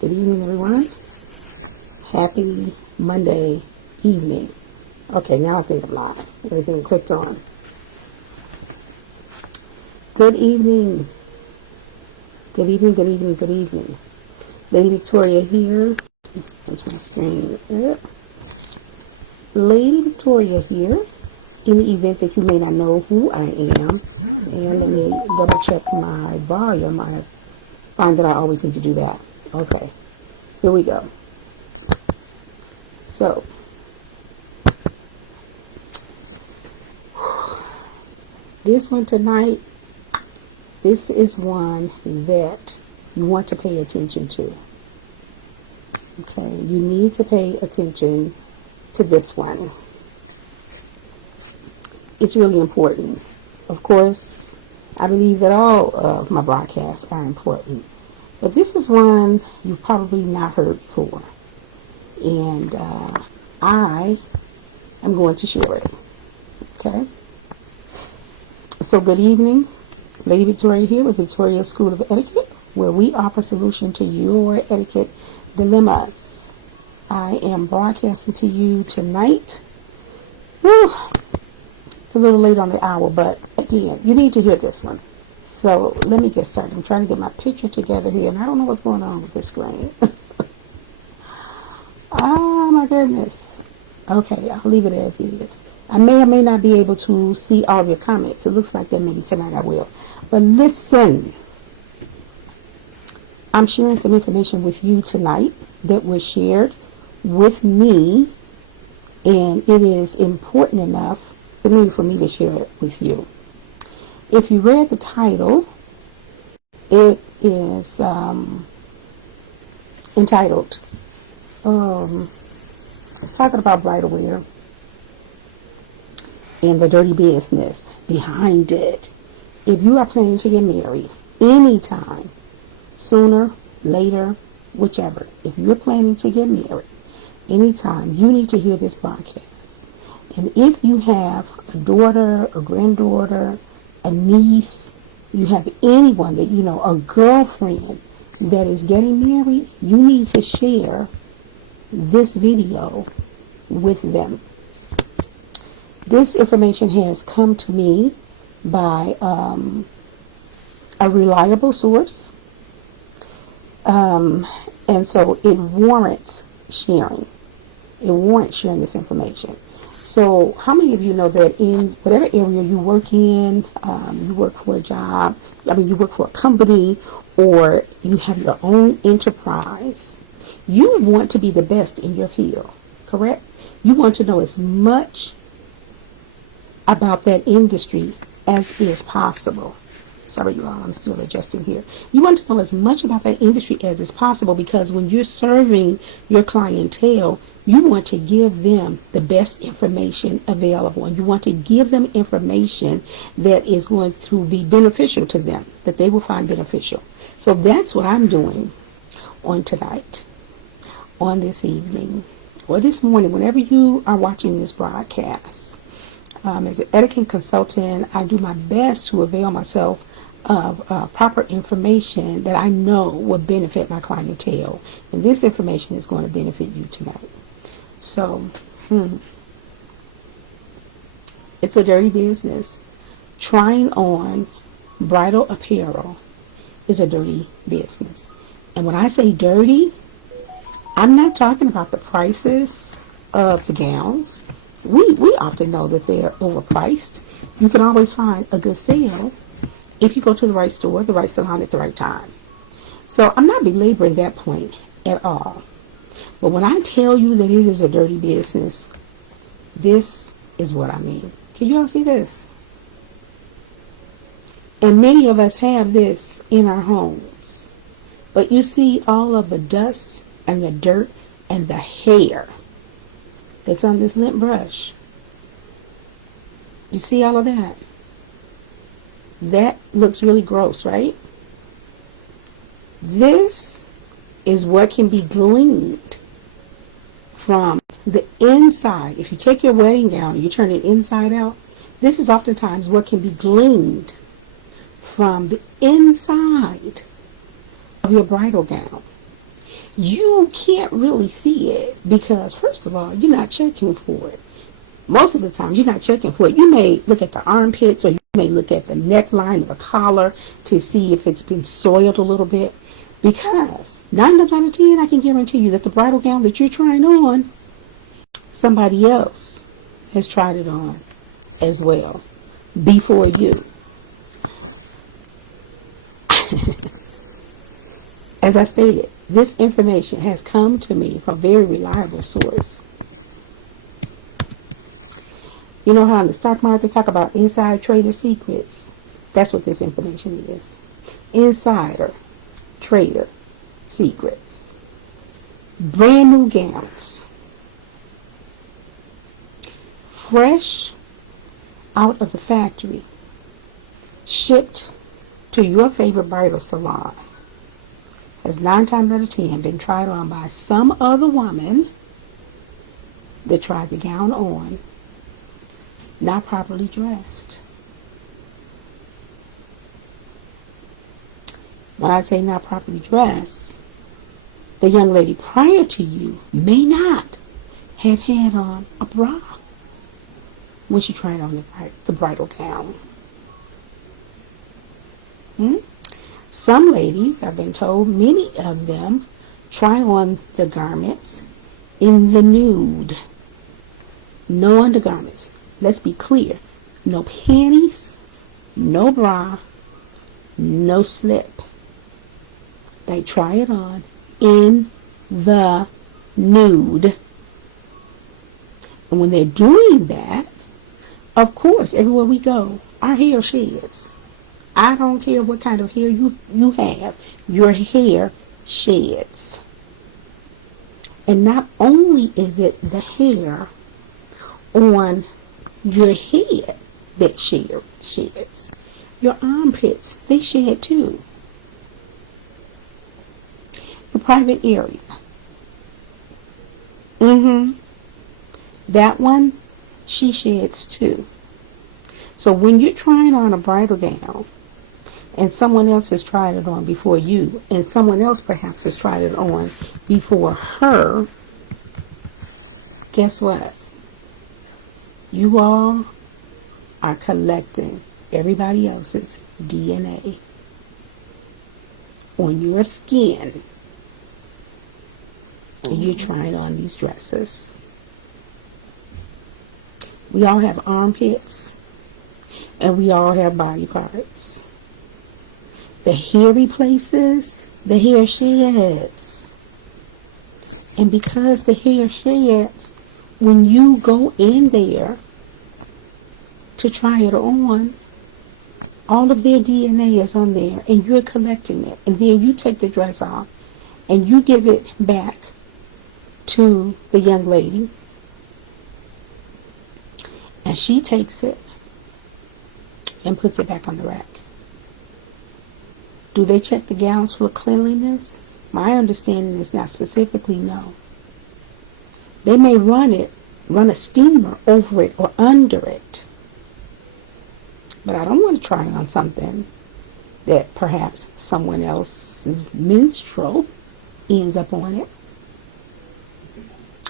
Good evening, everyone. Happy Monday evening. Okay, now I think I'm live. Everything clicked on. Good evening. Good evening, good evening, good evening. Lady Victoria here. Touch my screen up. Lady Victoria here. In the event that you may not know who I am, and let me double check my volume. I find that I always need to do that. Okay, here we go. So, this one tonight, this is one that you want to pay attention to. Okay, you need to pay attention to this one. It's really important. Of course, I believe that all of my broadcasts are important. But this is one you've probably not heard before. And I am going to share it. Okay? So good evening. Lady Victoria here with Victoria's School of Etiquette, where we offer solution to your etiquette dilemmas. I am broadcasting to you tonight. Whew, it's a little late on the hour, but again, you need to hear this one. So let me get started. I'm trying to get my picture together here, and I don't know what's going on with the screen. Oh my goodness. Okay, I'll leave it as is. I may or may not be able to see all of your comments. It looks like that maybe tonight I will. But listen, I'm sharing some information with you tonight that was shared with me, and it is important enough for me to share it with you. If you read the title, it is entitled, it's talking about bridal wear and the dirty business behind it. If you are planning to get married anytime, sooner, later, whichever, if you're planning to get married anytime, you need to hear this broadcast. And if you have a daughter, a granddaughter, a niece, you have anyone that you know, a girlfriend that is getting married, you need to share this video with them. This information has come to me by a reliable source, and so it warrants sharing. It warrants sharing this information. So how many of you know that in whatever area you work in, you work for a job, you work for a company, or you have your own enterprise, you want to be the best in your field, correct? You want to know as much about that industry as is possible. Sorry, you all, I'm still adjusting here. You want to know as much about that industry as is possible, because when you're serving your clientele, you want to give them the best information available, and you want to give them information that is going to be beneficial to them, that they will find beneficial. So that's what I'm doing on tonight, on this evening, or this morning, whenever you are watching this broadcast. As an etiquette consultant, I do my best to avail myself of proper information that I know will benefit my clientele. And this information is going to benefit you tonight. So, it's a dirty business. Trying on bridal apparel is a dirty business. And when I say dirty, I'm not talking about the prices of the gowns. We often know that they're overpriced. You can always find a good sale if you go to the right store, the right salon at the right time. So I'm not belaboring that point at all. But when I tell you that it is a dirty business, this is what I mean. Can you all see this? And many of us have this in our homes. But you see all of the dust and the dirt and the hair that's on this lint brush. You see all of that? That looks really gross, right? This is what can be gleaned from the inside. If you take your wedding gown and you turn it inside out, this is oftentimes what can be gleaned from the inside of your bridal gown. you can't really see it because, first of all, you're not checking for it. Most of the time, you're not checking for it. You may look at the armpits, or you may look at the neckline of the collar to see if it's been soiled a little bit. Because 9 out of 10, I can guarantee you that the bridal gown that you're trying on, somebody else has tried it on as well before you. As I stated, this information has come to me from a very reliable source. You know how in the stock market they talk about inside trader secrets? That's what this information is. Insider trader secrets. Brand new gowns. Fresh out of the factory. Shipped to your favorite bridal salon. Has 9 times out of 10 been tried on by some other woman that tried the gown on, not properly dressed. When I say not properly dressed, the young lady prior to you may not have had on a bra when she tried on the bridal gown. Some ladies, I've been told, many of them try on the garments in the nude. No undergarments. Let's be clear. No panties, no bra, no slip. They try it on in the nude. And when they're doing that, of course, everywhere we go, our hair sheds. I don't care what kind of hair you have, your hair sheds. And not only is it the hair on your head that sheds, your armpits, they shed too. Your private area. That one, she sheds too. So when you're trying on a bridal gown, and someone else has tried it on before you, and someone else perhaps has tried it on before her, guess what? You all are collecting everybody else's DNA on your skin. And you're trying on these dresses. We all have armpits, and we all have body parts. The hairy places, the hair sheds. And because the hair sheds, when you go in there to try it on, all of their DNA is on there, and you're collecting it. And then you take the dress off, and you give it back to the young lady, and she takes it and puts it back on the rack. Do they check the gowns for cleanliness? My understanding is not specifically no. They may run a steamer over it or under it. But I don't want to try on something that perhaps someone else's menstrual ends up on it.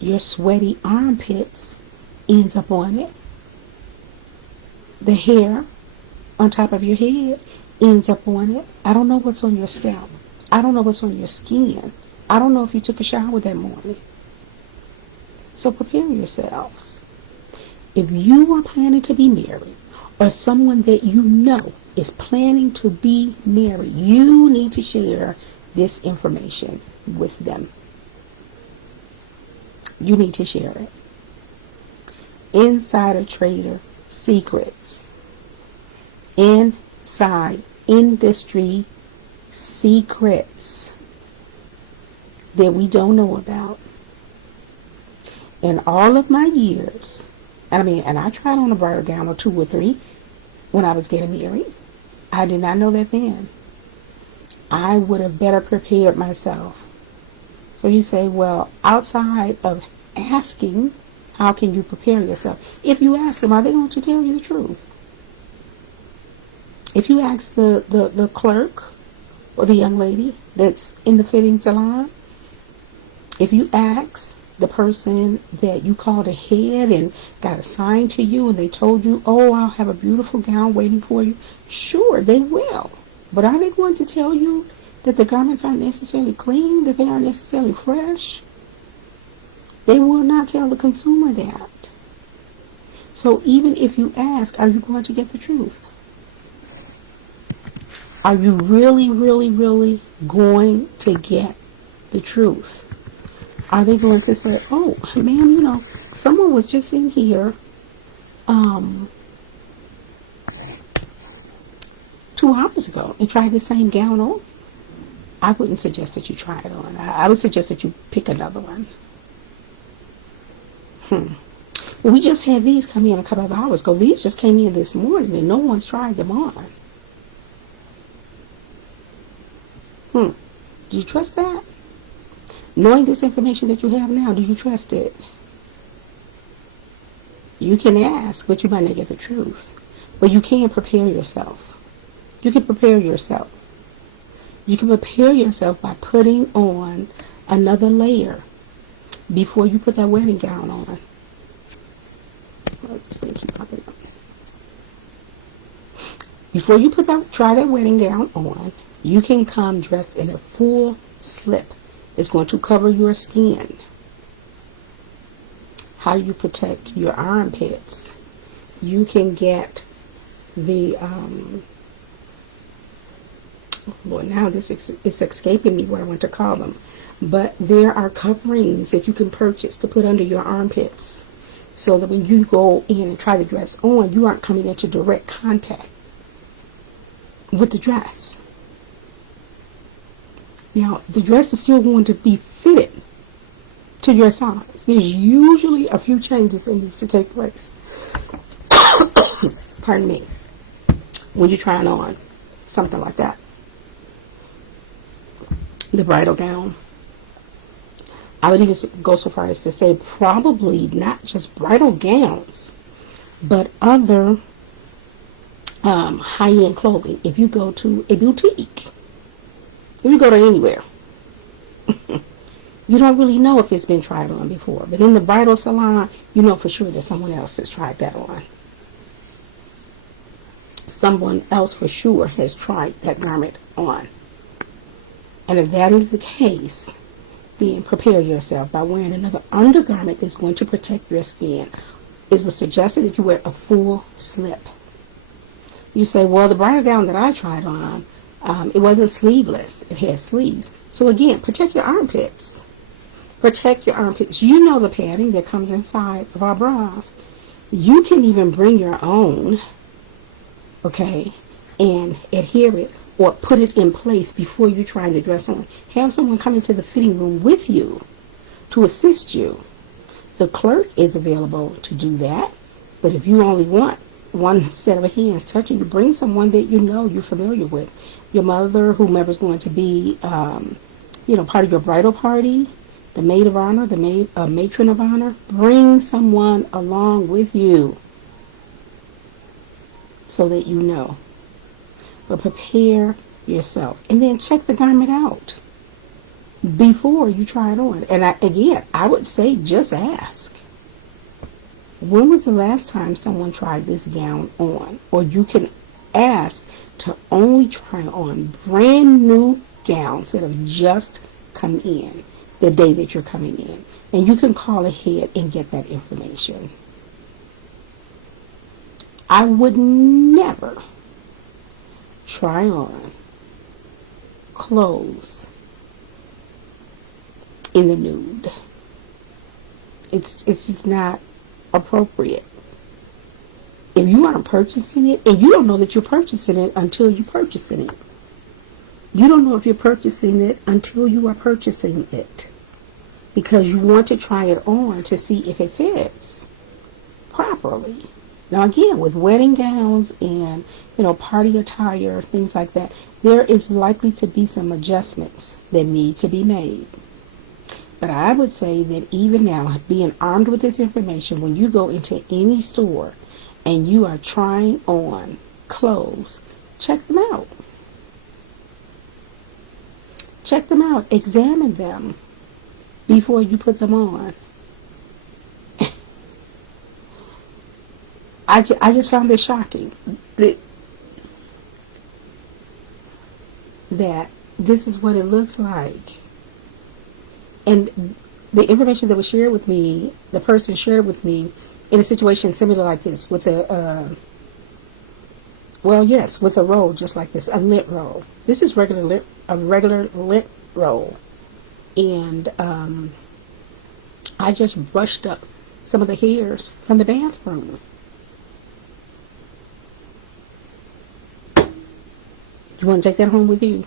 Your sweaty armpits ends up on it. The hair on top of your head ends up on it. I don't know what's on your scalp. I don't know what's on your skin. I don't know if you took a shower that morning. So prepare yourselves. If you are planning to be married, or someone that you know is planning to be married, you need to share this information with them. You need to share it. Insider trader secrets. Inside industry secrets that we don't know about. In all of my years, and I tried on a bridal gown or 2 or 3 when I was getting married. I did not know that then. I would have better prepared myself. So you say, well, outside of asking, how can you prepare yourself? If you ask them, are they going to tell you the truth? If you ask the clerk or the young lady that's in the fitting salon, If you ask the person that you called ahead and got assigned to you and they told you, oh, I'll have a beautiful gown waiting for you, sure, they will. But are they going to tell you that the garments aren't necessarily clean, that they aren't necessarily fresh? They will not tell the consumer that. So even if you ask, are you going to get the truth? Are you really, really, really going to get the truth? Are they going to say, oh, ma'am, someone was just in here 2 hours ago and tried the same gown on? I wouldn't suggest that you try it on. I would suggest that you pick another one. Well, we just had these come in a couple of hours ago. These just came in this morning and no one's tried them on. Do you trust that? Knowing this information that you have now, do you trust it? You can ask, but you might not get the truth. But you can prepare yourself. You can prepare yourself. You can prepare yourself by putting on another layer before you put that wedding gown on. This thing keep popping up. Before you try that wedding gown on, you can come dressed in a full slip. It's going to cover your skin. How do you protect your armpits? You can get the well, now it's escaping me what I want to call them, but there are coverings that you can purchase to put under your armpits, so that when you go in and try to dress on, you aren't coming into direct contact with the dress. Now, the dress is still going to be fitted to your size. There's usually a few changes that needs to take place. Pardon me. When you're trying on something like that. The bridal gown. I would even go so far as to say probably not just bridal gowns, but other high-end clothing. If you go to a boutique, if you go to anywhere, you don't really know if it's been tried on before. But in the bridal salon, you know for sure that someone else has tried that on. Someone else for sure has tried that garment on. And if that is the case, then prepare yourself by wearing another undergarment that's going to protect your skin. It was suggested that you wear a full slip. You say, well, the bridal gown that I tried on, it wasn't sleeveless. It had sleeves. So again, protect your armpits. Protect your armpits. You know the padding that comes inside of our bras. You can even bring your own, okay, and adhere it or put it in place before you try the dress on. Have someone come into the fitting room with you to assist you. The clerk is available to do that, but if you only want one set of hands touching you, bring someone that you know you're familiar with. Your mother, whomever's going to be, part of your bridal party, the maid of honor, the matron of honor. Bring someone along with you so that you know. But prepare yourself. And then check the garment out before you try it on. And I would say just ask. When was the last time someone tried this gown on? Or you can ask to only try on brand new gowns that have just come in the day that you're coming in. And you can call ahead and get that information. I would never try on clothes in the nude. It's just not appropriate. If you aren't purchasing it, and you don't know that you're purchasing it until you're purchasing it. You don't know if you're purchasing it until you are purchasing it. Because you want to try it on to see if it fits properly. Now again, with wedding gowns and, party attire, things like that, there is likely to be some adjustments that need to be made. But I would say that even now, being armed with this information, when you go into any store and you are trying on clothes, check them out. Check them out. Examine them before you put them on. I just found this shocking. That this is what it looks like. And the information that was shared with me, the person shared with me in a situation similar like this, with a, with a roll just like this, a lint roll. This is a regular lint roll. And I just brushed up some of the hairs from the bathroom. You want to take that home with you?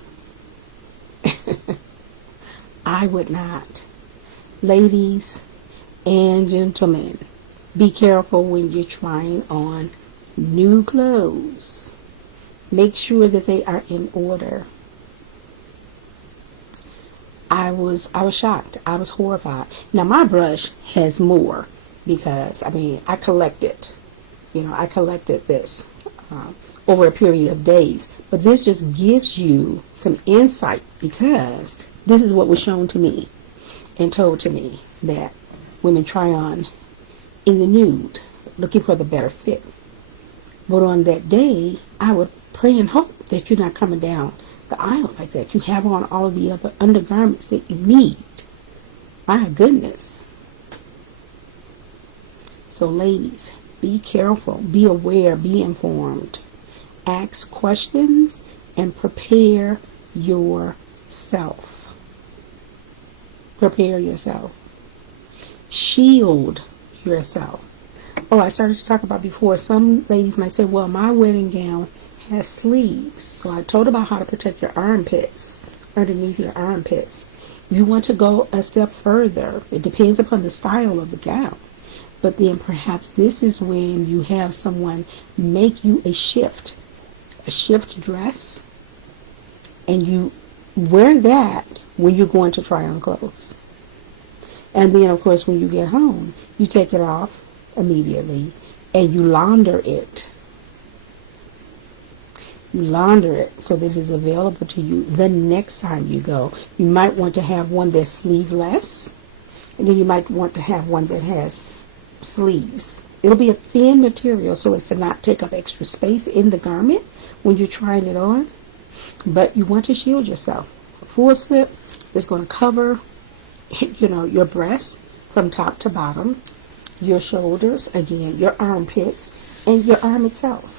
I would not. Ladies and gentlemen, be careful when you're trying on new clothes. Make sure that they are in order. I was shocked. I was horrified. Now my brush has more because I collected. I collected this over a period of days. But this just gives you some insight because this is what was shown to me and told to me, that women try on in the nude, looking for the better fit. But on that day, I would pray and hope that you're not coming down the aisle like that. You have on all of the other undergarments that you need. My goodness. So ladies, be careful, be aware, be informed. Ask questions and prepare yourself. Prepare yourself. Shield yourself. Oh, I started to talk about before. Some ladies might say, well, my wedding gown has sleeves. So I told about how to protect your armpits, underneath your armpits. If you want to go a step further, it depends upon the style of the gown. But then perhaps this is when you have someone make you a shift dress, and you wear that when you're going to try on clothes. And then, of course, when you get home, you take it off immediately and you launder it. You launder it so that it is available to you the next time you go. You might want to have one that's sleeveless, and then you might want to have one that has sleeves. It'll be a thin material so as to not take up extra space in the garment when you're trying it on. But you want to shield yourself. A full slip is going to cover, your breasts from top to bottom, your shoulders, again, your armpits, and your arm itself.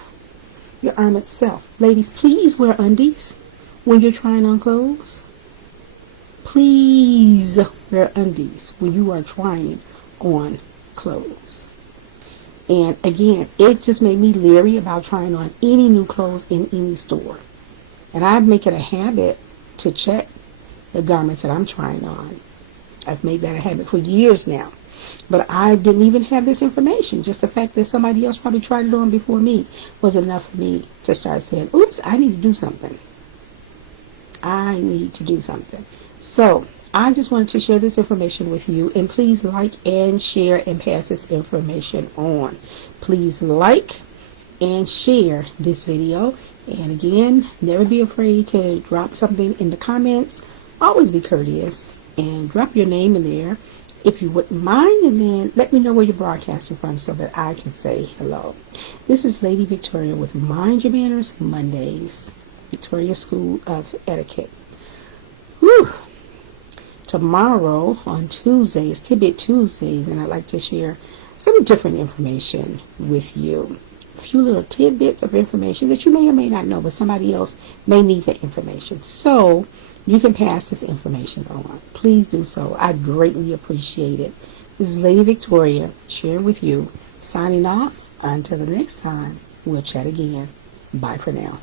Your arm itself. Ladies, please wear undies when you're trying on clothes. Please wear undies when you are trying on clothes. And again, it just made me leery about trying on any new clothes in any store. And I make it a habit to check the garments that I'm trying on. I've made that a habit for years now. But I didn't even have this information. Just the fact that somebody else probably tried it on before me was enough for me to start saying, oops, I need to do something. I need to do something. So I just wanted to share this information with you, and please like and share and pass this information on. Please like and share this video. And again, never be afraid to drop something in the comments. Always be courteous and drop your name in there if you wouldn't mind, and then let me know where you're broadcasting from so that I can say hello. This is Lady Victoria with Mind Your Manners Mondays, Victoria School of Etiquette. Whew. Tomorrow on Tuesday is Tidbit Tuesdays, and I'd like to share some different information with you. A few little tidbits of information that you may or may not know, but somebody else may need that information. So you can pass this information on. Please do so. I greatly appreciate it. This is Lady Victoria sharing with you, signing off. Until the next time, we'll chat again. Bye for now.